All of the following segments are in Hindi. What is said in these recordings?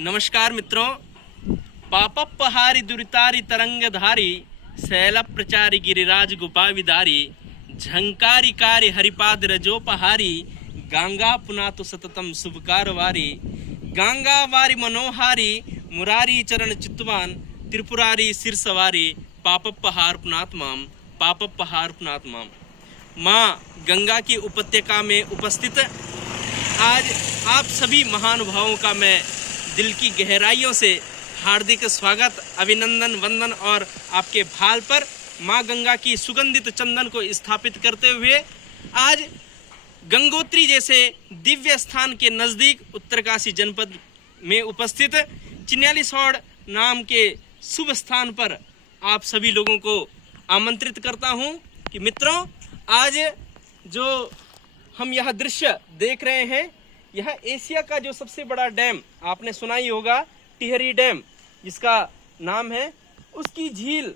नमस्कार मित्रों। पापपहारी दुरितारी तरंगधारी शैल प्रचारी गिरिराज गुपाविदारी झंकारी कार्य हरिपाद रजोपहारी गंगा पुनातु सततम शुभकारवारी गंगा वारी मनोहारी मुरारी चरण चित्तवान त्रिपुरारी सिरसवारी पापपहार पुनात्माम पापपहार पुनात्माम। माँ गंगा की उपत्यका में उपस्थित आज आप सभी महानुभावों का मैं दिल की गहराइयों से हार्दिक स्वागत, अभिनंदन, वंदन और आपके भाल पर माँ गंगा की सुगंधित चंदन को स्थापित करते हुए आज गंगोत्री जैसे दिव्य स्थान के नज़दीक उत्तरकाशी जनपद में उपस्थित चिन्यालीसौड़ नाम के शुभ स्थान पर आप सभी लोगों को आमंत्रित करता हूं कि मित्रों, आज जो हम यह दृश्य देख रहे हैं, यह एशिया का जो सबसे बड़ा डैम आपने सुना ही होगा, टिहरी डैम जिसका नाम है, उसकी झील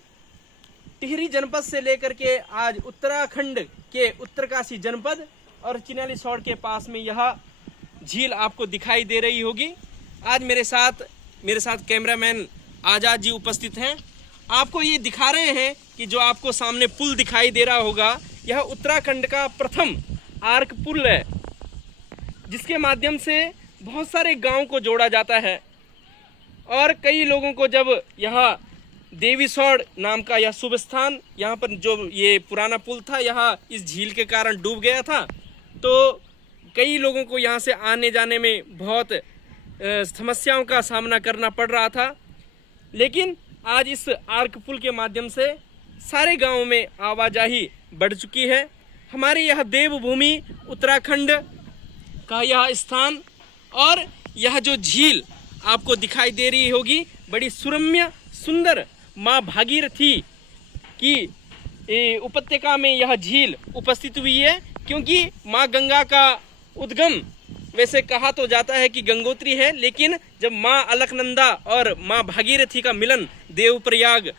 टिहरी जनपद से लेकर के आज उत्तराखंड के उत्तरकाशी जनपद और चिन्यालीसौड़ के पास में यह झील आपको दिखाई दे रही होगी। आज मेरे साथ कैमरामैन आजाद जी उपस्थित हैं। आपको ये दिखा रहे हैं कि जो आपको सामने पुल दिखाई दे रहा होगा, यह उत्तराखंड का प्रथम आर्क पुल है, जिसके माध्यम से बहुत सारे गांव को जोड़ा जाता है। और कई लोगों को जब यह देवीसौड़ नाम का यह शुभ स्थान, यहाँ पर जो ये पुराना पुल था, यह इस झील के कारण डूब गया था, तो कई लोगों को यहाँ से आने जाने में बहुत समस्याओं का सामना करना पड़ रहा था। लेकिन आज इस आर्क पुल के माध्यम से सारे गांवों में आवाजाही बढ़ चुकी है। हमारे यह देवभूमि उत्तराखंड का यह स्थान और यह जो झील आपको दिखाई दे रही होगी, बड़ी सुरम्य सुंदर माँ भागीरथी की उपत्यका में यह झील उपस्थित हुई है। क्योंकि माँ गंगा का उद्गम वैसे कहा तो जाता है कि गंगोत्री है, लेकिन जब माँ अलकनंदा और माँ भागीरथी का मिलन देवप्रयाग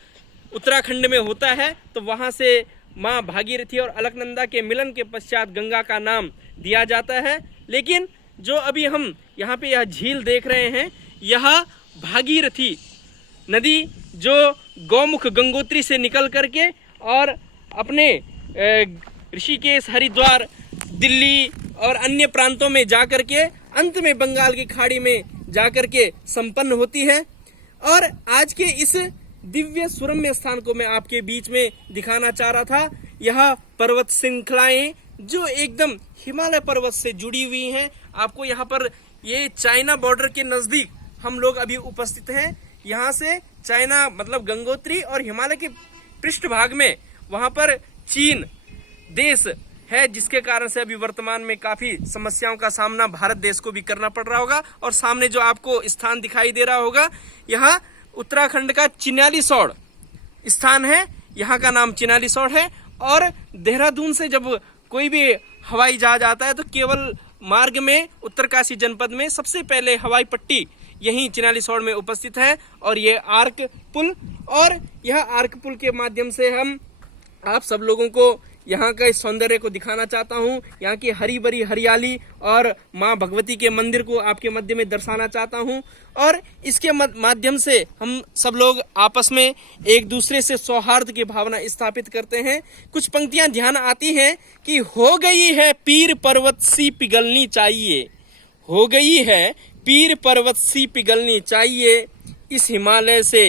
उत्तराखंड में होता है, तो वहाँ से माँ भागीरथी और अलकनंदा के मिलन के पश्चात गंगा का नाम दिया जाता है। लेकिन जो अभी हम यहाँ पे यह झील देख रहे हैं, यह भागीरथी नदी जो गौमुख गंगोत्री से निकल करके और अपने ऋषिकेश, हरिद्वार, दिल्ली और अन्य प्रांतों में जाकर के अंत में बंगाल की खाड़ी में जाकर के संपन्न होती है। और आज के इस दिव्य सुरम्य स्थान को मैं आपके बीच में दिखाना चाह रहा था। यह पर्वत श्रृंखलाएं जो एकदम हिमालय पर्वत से जुड़ी हुई हैं। आपको यहाँ पर ये चाइना बॉर्डर के नज़दीक हम लोग अभी उपस्थित हैं। यहाँ से चाइना मतलब गंगोत्री और हिमालय के पृष्ठभाग में वहाँ पर चीन देश है, जिसके कारण से अभी वर्तमान में काफी समस्याओं का सामना भारत देश को भी करना पड़ रहा होगा। और सामने जो आपको स्थान दिखाई दे रहा होगा, यह उत्तराखंड का चिन्यालीसौड़ स्थान है। यहाँ का नाम चिन्यालीसौड़ है। और देहरादून से जब कोई भी हवाई जहाज आता है, तो केवल मार्ग में उत्तरकाशी जनपद में सबसे पहले हवाई पट्टी यहीं चिन्यालीसौड़ में उपस्थित है। और ये आर्क पुल, और यह आर्क पुल के माध्यम से हम आप सब लोगों को यहाँ का इस सौंदर्य को दिखाना चाहता हूँ। यहाँ की हरी भरी हरियाली और माँ भगवती के मंदिर को आपके मध्य में दर्शाना चाहता हूँ। और इसके माध्यम से हम सब लोग आपस में एक दूसरे से सौहार्द की भावना स्थापित करते हैं। कुछ पंक्तियाँ ध्यान आती हैं कि हो गई है पीर पर्वत सी पिघलनी चाहिए, हो गई है पीर पर्वत सी पिघलनी चाहिए, इस हिमालय से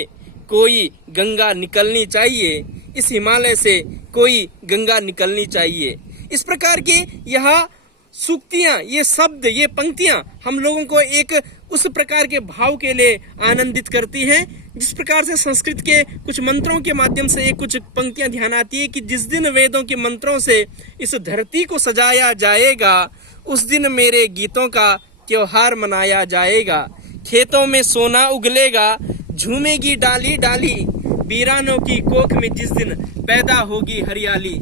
कोई गंगा निकलनी चाहिए, इस हिमालय से कोई गंगा निकलनी चाहिए। इस प्रकार की यह सूक्तियां, ये शब्द, ये पंक्तियां हम लोगों को एक उस प्रकार के भाव के लिए आनंदित करती हैं। जिस प्रकार से संस्कृत के कुछ मंत्रों के माध्यम से एक कुछ पंक्तियां ध्यान आती है कि जिस दिन वेदों के मंत्रों से इस धरती को सजाया जाएगा, उस दिन मेरे गीतों का त्योहार मनाया जाएगा। खेतों में सोना उगलेगा, झूमेगी डाली डाली, वीरानों की कोख में जिस दिन पैदा होगी हरियाली।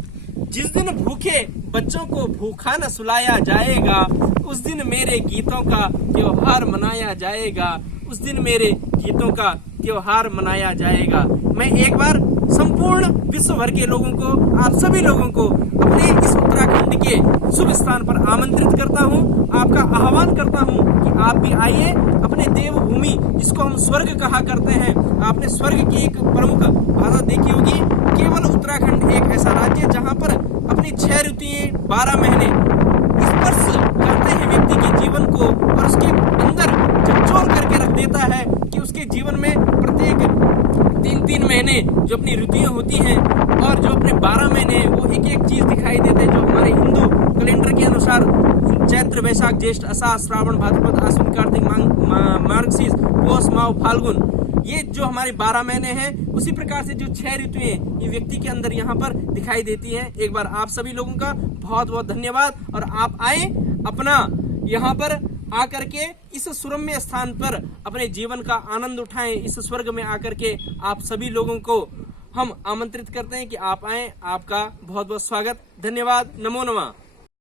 जिस दिन भूखे बच्चों को भूखा न सुलाया जाएगा, उस दिन मेरे गीतों का त्योहार मनाया जाएगा, उस दिन मेरे गीतों का त्योहार मनाया जाएगा। मैं एक बार संपूर्ण विश्व भर के लोगों को, आप सभी लोगों को अपने इस उत्तराखंड के शुभ स्थान पर आमंत्रित करता हूं, आपका आह्वान करता हूं कि आप भी आइए अपने देवभूमि जिसको हम स्वर्ग कहा करते हैं, आपने स्वर्ग की एक प्रमुख भाषा देखी होगी। केवल उत्तराखंड एक ऐसा राज्य जहां पर अपनी 6 ऋतुएं 12 महीने स्पर्श करते हैं व्यक्ति के जीवन को और उसके अंदर झकझोर करके रख देता है कि उसके जीवन में प्रत्येक 3-3 महीने जो अपनी ऋतुएं होती हैं और जो अपने 12 महीने वो एक एक चीज दिखाई देते हैं, जो हमारे हिंदू कैलेंडर के अनुसार चैत्र वैशाख ज्येष्ठ अषाढ़ श्रावण भाद्रपद आश्विन कार्तिक मार्गशीर्ष पौष माह फाल्गुन, ये जो हमारे 12 महीने हैं, उसी प्रकार से जो 6 ऋतुएं ये व्यक्ति के अंदर यहाँ पर दिखाई देती हैं। एक बार आप सभी लोगों का बहुत बहुत धन्यवाद और आप आए अपना यहाँ पर आकर के इस सुरम्य स्थान पर अपने जीवन का आनंद उठाएं। इस स्वर्ग में आकर के आप सभी लोगों को हम आमंत्रित करते हैं कि आप आए। आपका बहुत बहुत स्वागत, धन्यवाद, नमो नमः।